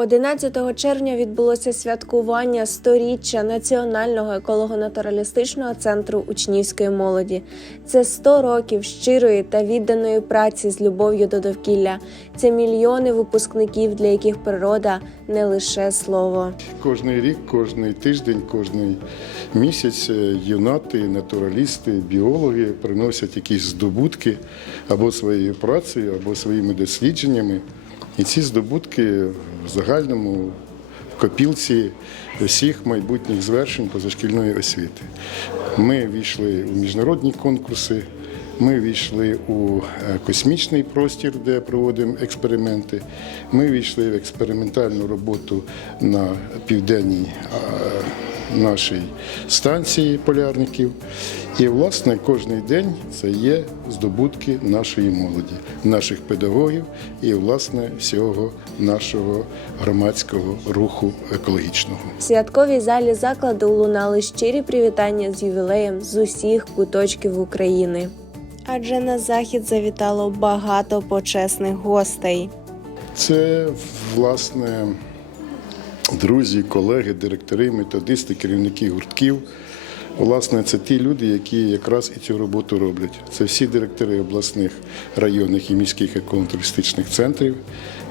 11 червня відбулося святкування сторіччя Національного еколого-натуралістичного центру учнівської молоді. Це 100 років щирої та відданої праці з любов'ю до довкілля. Це мільйони випускників, для яких природа не лише слово. Кожний рік, кожний тиждень, кожний місяць е, юнати, натуралісти, біологи приносять якісь здобутки або своєю працею, або своїми дослідженнями. І ці здобутки в загальному в копілці всіх майбутніх звершень позашкільної освіти. Ми війшли у міжнародні конкурси. Ми війшли у е, космічний простір, де проводимо експерименти. Ми війшли в експериментальну роботу на південній нашій станції полярників. І, власне, кожен день це є здобутки нашої молоді, наших педагогів і, власне, всього нашого громадського руху екологічного. В святковій залі закладу лунали щирі привітання з ювілеєм з усіх куточків України. Адже на захід завітало багато почесних гостей. Це, власне, друзі, колеги, директори, методисти, керівники гуртків. Власне, це ті люди, які якраз і цю роботу роблять. Це всі директори обласних районних і міських економістичних центрів.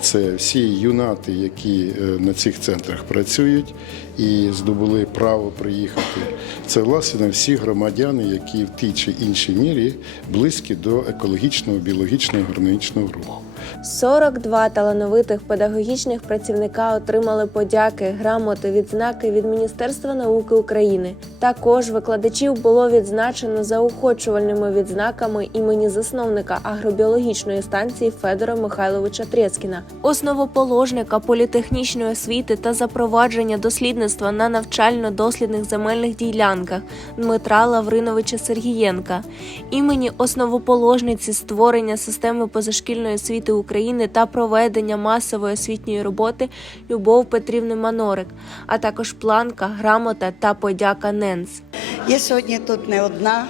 Це всі юнати, які е, на цих центрах працюють і здобули право приїхати. Це власне всі громадяни, які в тій чи іншій мірі близькі до екологічного, біологічного, гармонічного руху. 42 талановитих педагогічних працівника отримали подяки, грамоти, відзнаки від Міністерства науки України. Також викладачів було відзначено заохочувальними відзнаками імені засновника агробіологічної станції Федора Михайловича Трєцкіна, основоположника політехнічної освіти та запровадження дослідництва на навчально-дослідних земельних ділянках Дмитра Лавриновича Сергієнка, імені основоположниці створення системи позашкільної освіти України та проведення масової освітньої роботи Любов Петрівни Манорик, а також планка, грамота та подяка НЕНС. Я сьогодні тут не одна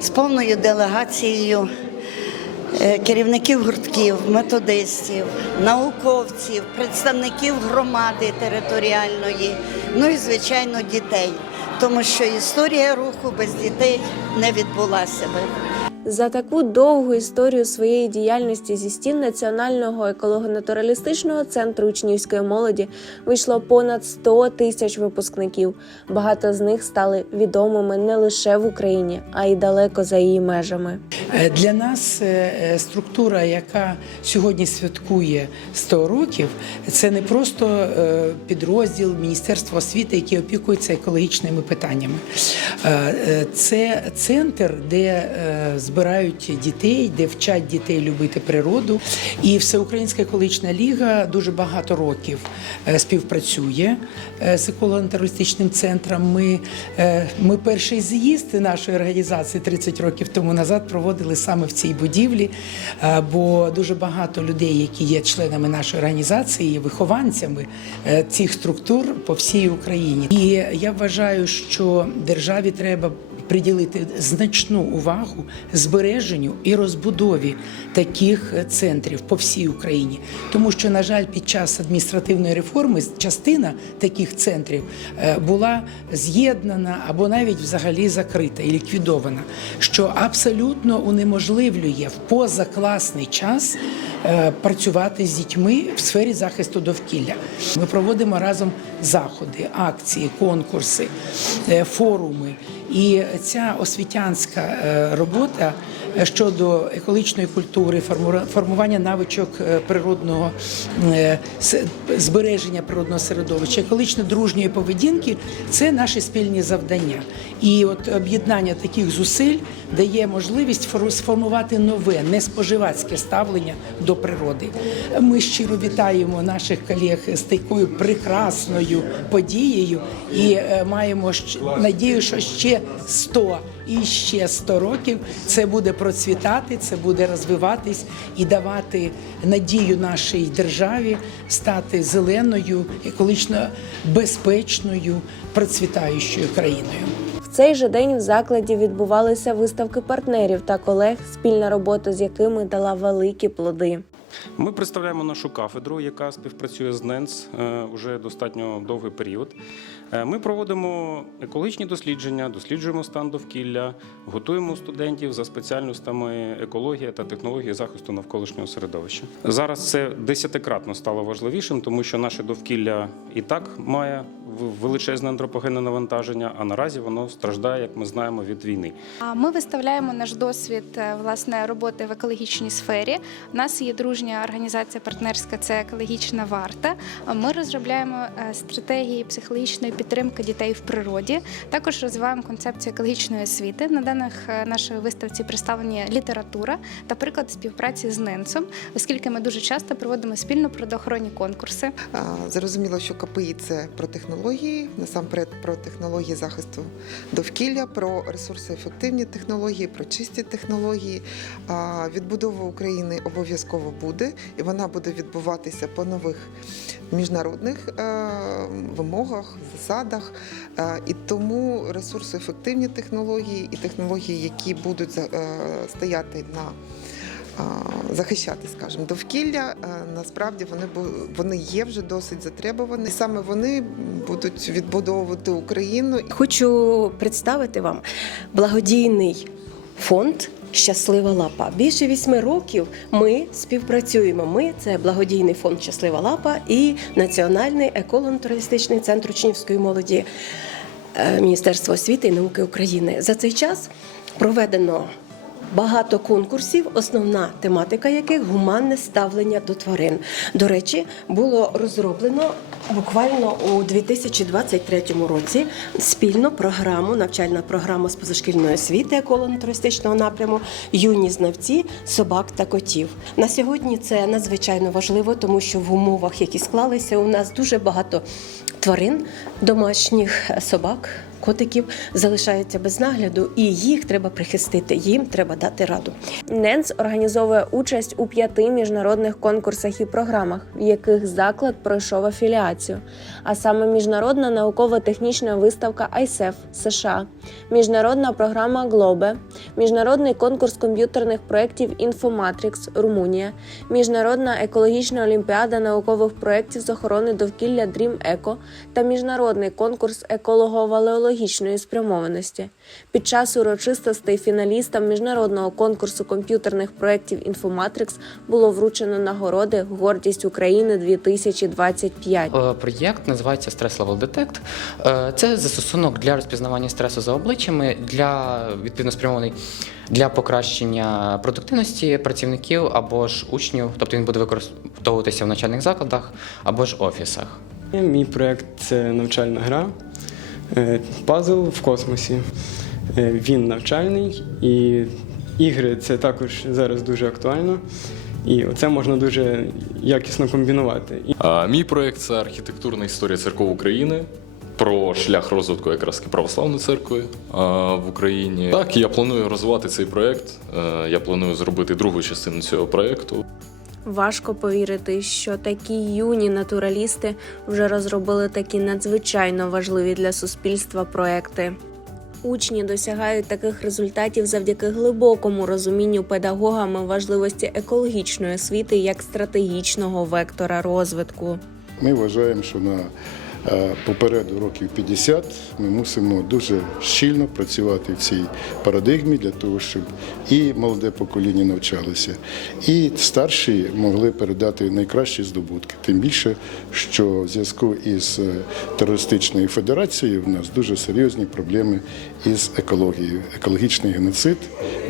з повною делегацією е, керівників гуртків, методистів, науковців, представників громади територіальної, ну і звичайно дітей, тому що історія руху без дітей не відбулася би. За таку довгу історію своєї діяльності зі стін Національного еколого-натуралістичного центру учнівської молоді вийшло понад 100 тисяч випускників. Багато з них стали відомими не лише в Україні, а й далеко за її межами. Е, Для нас е, е, структура, яка сьогодні святкує 100 років, це не просто підрозділ Міністерства освіти, який опікується екологічними питаннями. Це центр, де е, збирають дітей, де вчать дітей любити природу. І Всеукраїнська екологічна ліга дуже багато років е, співпрацює е, з еколого-терористичним центром. Ми, е, ми перший з'їзд нашої організації 30 років тому назад проводили саме в цій будівлі, бо дуже багато людей, які є членами нашої організації, є вихованцями цих структур по всій Україні. І я вважаю, що державі треба приділити значну увагу збереженню і розбудові таких центрів по всій Україні, тому що, на жаль, під час адміністративної реформи частина таких центрів е, була з'єднана або навіть взагалі закрита і ліквідована, що абсолютно унеможливлює в позакласний час е, працювати з дітьми в сфері захисту довкілля. Ми проводимо разом заходи, акції, конкурси, е, форуми. І ця освітянська е, робота е, щодо екологічної культури, форму- формування навичок е, природного збереження природного середовища, екологічно дружньої поведінки це наші спільні завдання. І от об'єднання таких зусиль дає можливість сформувати нове неспоживацьке ставлення до природи. Ми щиро вітаємо наших колег з такою прекрасною подією і маємо надію, що ще 100 і ще 100 років це буде процвітати, це буде розвиватись і давати надію нашій державі стати зеленою, екологічно безпечною, процвітаючою країною. В цей же день в закладі відбувалися виставки партнерів та колег, спільна робота з якими дала великі плоди. Ми представляємо нашу кафедру, яка співпрацює з НЕНС е, уже достатньо довгий період. Е, Ми проводимо екологічні дослідження, досліджуємо стан довкілля, готуємо студентів за спеціальностями екологія та технології захисту навколишнього середовища. Зараз це десятикратно стало важливішим, тому що наше довкілля і так має величезне антропогенне навантаження, а наразі воно страждає, як ми знаємо, від війни. Ми виставляємо наш досвід е, власне роботи в екологічній сфері. У нас є дружня організація партнерська, це екологічна варта. Ми розробляємо е, стратегії психологічної підтримки дітей в природі. Також розвиваємо концепцію екологічної освіти. На даних е, нашої виставці представлені література та приклад співпраці з НЕНСом, оскільки ми дуже часто проводимо спільно природоохоронні конкурси. Зрозуміло, що КПІ це про технології, насамперед про технології захисту довкілля, про ресурсоефективні технології, про чисті технології. Відбудова України обов'язково буде, і вона буде відбуватися по нових міжнародних е, вимогах, засадах. Е, І тому ресурсоефективні технології і технології, які будуть е, стояти на захищати, скажімо, довкілля. Насправді вони вони є вже досить затребувані. Саме вони будуть відбудовувати Україну. Хочу представити вам благодійний фонд Щаслива лапа. Більше вісьми років ми співпрацюємо. Ми це благодійний фонд Щаслива лапа і Національний еколого-туристичний центр учнівської молоді е, Міністерства освіти і науки України. За цей час проведено багато конкурсів, основна тематика яких гуманне ставлення до тварин. До речі, було розроблено буквально у 2023 році спільно програму, навчальна програма з позашкільної освіти еколого-туристичного напряму Юні знавці собак та котів. На сьогодні це надзвичайно важливо, тому що в умовах, які склалися, у нас дуже багато тварин, домашніх собак. Котиків залишаються без нагляду, і їх треба прихистити. Їм треба дати раду. НЕНС організовує участь у п'яти міжнародних конкурсах і програмах, в яких заклад пройшов афіліацію, а саме міжнародна науково-технічна виставка ISEF США, міжнародна програма Глобе, міжнародний конкурс комп'ютерних проєктів Інфоматрікс Румунія, міжнародна екологічна олімпіада наукових проєктів з охорони довкілля Dream Eco та міжнародний конкурс еколого-валеологічної спрямованості. Під час урочистостей фіналістам міжнародного конкурсу комп'ютерних проєктів Інфоматрикс було вручено нагороди Гордість України 2025. Е, Проєкт називається Stress Level Detect. Це застосунок для розпізнавання стресу за обличчями, для відповідно спрямований для покращення продуктивності працівників або ж учнів, тобто він буде використовуватися в навчальних закладах або ж офісах. Мій проєкт це навчальна гра, пазл в космосі. Е, Він навчальний і ігри це також зараз дуже актуально. І це можна дуже якісно комбінувати. А, Мій проєкт це архітектурна історія церков України. Про шлях розвитку якраз православної церкви в Україні. Так, я планую розвивати цей проєкт. Е, Я планую зробити другу частину цього проєкту. Важко повірити, що такі юні натуралісти вже розробили такі надзвичайно важливі для суспільства проекти. Учні досягають таких результатів завдяки глибокому розумінню педагогами важливості екологічної освіти як стратегічного вектора розвитку. Ми вважаємо, що на попереду років 50 ми мусимо дуже щільно працювати в цій парадигмі для того, щоб і молоде покоління навчалося, і старші могли передати найкращі здобутки. Тим більше, що в зв'язку із е, терористичною федерацією в нас дуже серйозні проблеми із екологією. Екологічний геноцид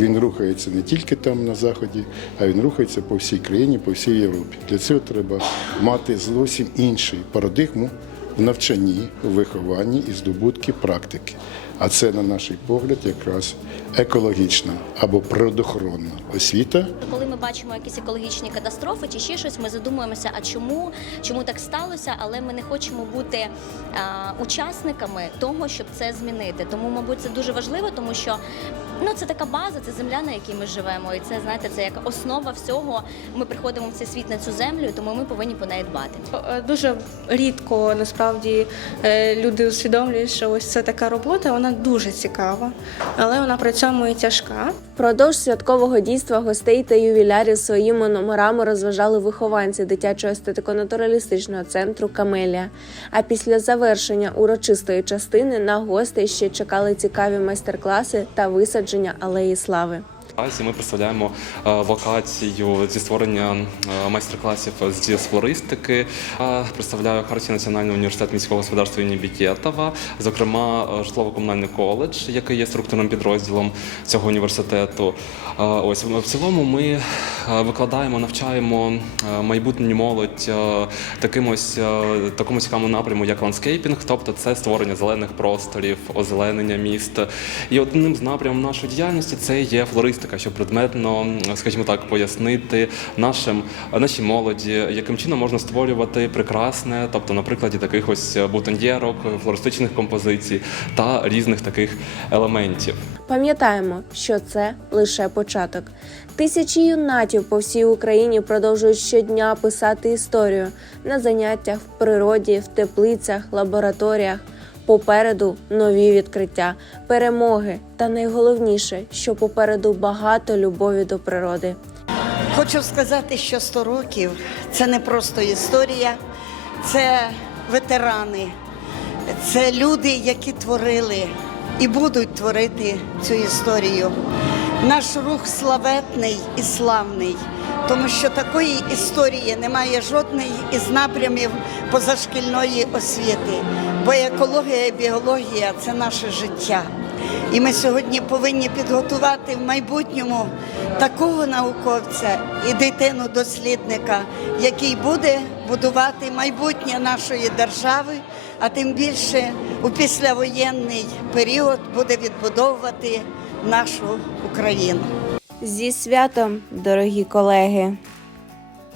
він рухається не тільки там на заході, а він рухається по всій країні, по всій Європі. Для цього треба мати зовсім інший парадигму в навчанні, вихованні і здобутки практики. А це, на наш погляд, якраз екологічна або природоохоронна освіта. Коли ми бачимо якісь екологічні катастрофи чи ще щось, ми задумуємося, а чому, чому так сталося, але ми не хочемо бути а, учасниками того, щоб це змінити. Тому, мабуть, це дуже важливо, тому що ну це така база, це земля, на якій ми живемо, і це знаєте, це як основа всього. Ми приходимо в цей світ на цю землю, тому ми повинні по неї дбати. Е, Дуже рідко насправді е, люди усвідомлюють, що ось це така робота. Вона дуже цікава, але вона при цьому і тяжка. Продовж святкового дійства гостей та ювілярів своїми номерами розважали вихованці дитячого естетико-натуралістичного центру Камелія. А після завершення урочистої частини на гостей ще чекали цікаві майстер-класи та висадження алеї слави. Наразі ми представляємо е, локацію зі створення е, майстер-класів з флористики. Представляю Харківський національний університет міського господарства імені Бікетова, зокрема е, житлово-комунальний коледж, який є структурним підрозділом цього університету. Е, Ось в цілому ми е, викладаємо, навчаємо е, майбутню молодь е, таким ось е, такому цікавому напряму, як ландскейпінг, тобто це створення зелених просторів, озеленення міст. І одним з напрямів нашої діяльності це є флористика, щоб предметно, скажімо так, пояснити нашим нашій молоді, яким чином можна створювати прекрасне, тобто на прикладі таких ось бутоньєрок, флористичних композицій та різних таких елементів. Пам'ятаємо, що це лише початок. Тисячі юнатів по всій Україні продовжують щодня писати історію на заняттях в природі, в теплицях, лабораторіях. Попереду нові відкриття, перемоги та найголовніше, що попереду багато любові до природи. Хочу сказати, що 100 років це не просто історія, це ветерани, це люди, які творили і будуть творити цю історію. Наш рух славетний і славний, тому що такої історії немає жодної із напрямів позашкільної освіти, бо екологія і біологія це наше життя. І ми сьогодні повинні підготувати в майбутньому такого науковця і дитину-дослідника, який буде будувати майбутнє нашої держави, а тим більше у післявоєнний період буде відбудовувати нашу Україну. Зі святом, дорогі колеги!